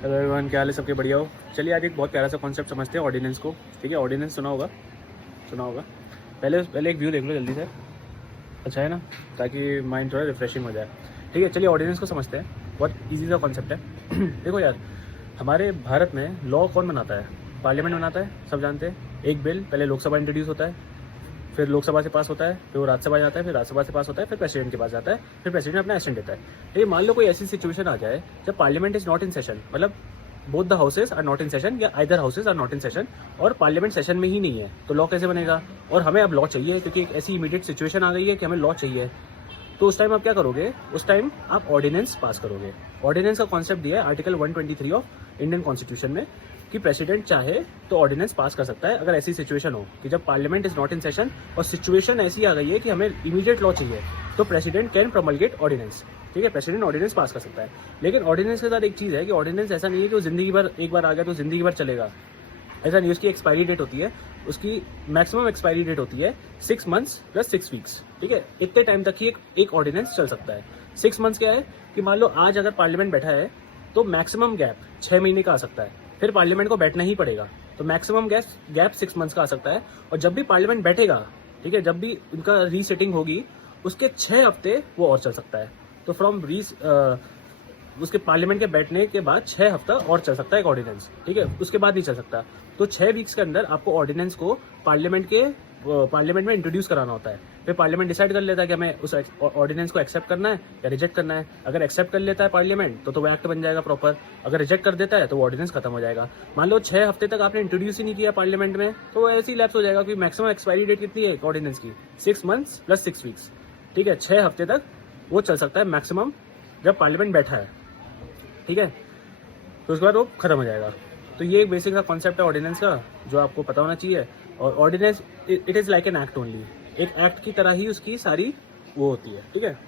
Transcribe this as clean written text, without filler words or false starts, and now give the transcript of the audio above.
Hello everyone, क्या हाल है? सबके बढ़िया हो? चलिए आज एक बहुत प्यारा सा कॉन्सेप्ट समझते हैं ऑर्डिनेंस को। ठीक है, ऑर्डिनेंस सुना होगा। पहले एक व्यू देख लो जल्दी से, अच्छा है ना, ताकि माइंड थोड़ा रिफ्रेशिंग हो जाए। ठीक है, चलिए ऑर्डिनेंस को समझते हैं। बहुत इजी सा कॉन्सेप्ट है। देखो यार, हमारे भारत में लॉ कौन बनाता है? पार्लियामेंट बनाता है, सब जानते हैं। एक बिल पहले लोकसभा इंट्रोड्यूस होता है, फिर लोकसभा से पास होता है, फिर वो राज्यसभा जाता है, फिर राज्यसभा से पास होता है, फिर प्रेसिडेंट के पास जाता है, फिर प्रेसिडेंट अपना एक्शन देता है। लेकिन मान लो कोई ऐसी सिचुएशन आ जाए जब parliament is not in session, मतलब both the houses are not in session या either houses are not in session, और पार्लियामेंट सेशन में ही नहीं है, तो लॉ कैसे बनेगा? और हमें अब लॉ चाहिए क्योंकि एक ऐसी इमीडिएट सिचुएशन आ गई है कि हमें लॉ चाहिए। तो उस टाइम आप क्या करोगे? उस टाइम आप ऑर्डिनेंस पास करोगे। ऑर्डिनेंस का कॉन्सेप्ट दिया है आर्टिकल 123 ऑफ इंडियन कॉन्स्टिट्यूशन में कि प्रेसिडेंट चाहे तो ऑर्डिनेंस पास कर सकता है अगर ऐसी सिचुएशन हो कि जब parliament is not in session और सिचुएशन ऐसी आ गई है कि हमें इमीडिएट लॉ चाहिए, तो प्रेसिडेंट कैन प्रोमलगेट ऑर्डिनेंस। ठीक है, प्रेसिडेंट ऑर्डिनेंस पास कर सकता है। लेकिन ऑर्डिनेंस के साथ एक चीज़ है कि ऑर्डिनेंस ऐसा नहीं है कि वो जिंदगी भर एक बार आ गया तो जिंदगी भर चलेगा। ऐसा नहीं, उसकी एक्सपायरी डेट होती है, उसकी मैक्सिमम एक्सपायरी डेट होती है 6 मंथ्स प्लस 6 वीक्स। ठीक है, इतने टाइम तक ही एक ऑर्डिनेंस चल सकता है। 6 मंथ्स क्या है कि मान लो आज अगर पार्लियामेंट बैठा है तो मैक्सिमम गैप 6 महीने का आ सकता है, फिर पार्लियामेंट को बैठना ही पड़ेगा, तो मैक्सिमम गैप 6 मंथ्स का आ सकता है। और जब भी पार्लियामेंट बैठेगा, ठीक है, जब भी उनका रीसेटिंग होगी उसके 6 हफ्ते वो और चल सकता है। तो उसके पार्लियामेंट के बैठने के बाद 6 हफ्ता और चल सकता है एक ऑर्डिनेंस। ठीक है, उसके बाद नहीं चल सकता। तो 6 वीक्स के अंदर आपको ऑर्डिनेंस को पार्लियामेंट में इंट्रोड्यूस कराना होता है। फिर पार्लियामेंट डिसाइड कर लेता है कि हमें उस ऑर्डिनेंस को एक्सेप्ट करना है या रिजेक्ट करना है। अगर एक्सेप्ट कर लेता है पार्लियामेंट तो वो एक्ट बन जाएगा प्रॉपर। अगर रिजेक्ट कर देता है तो वो ऑर्डिनेंस खत्म हो जाएगा। मान लो 6 हफ्ते तक आपने इंट्रोड्यूस ही नहीं किया पार्लियामेंट में, तो वो ऐसे ही लैप्स हो जाएगा कि मैक्सिमम एक्सपायरी डेट कितनी है ऑर्डिनेंस की? 6 मंथ्स प्लस 6 वीक्स। ठीक है, 6 हफ्ते तक वो चल सकता है मैक्सिमम जब पार्लियामेंट बैठा है। ठीक है, तो उसके बाद वो खत्म हो जाएगा। तो ये एक बेसिक सा कॉन्सेप्ट है ऑर्डिनेंस का जो आपको पता होना चाहिए। और ordinance it is like an act only, एक एक्ट की तरह ही उसकी सारी वो होती है। ठीक है।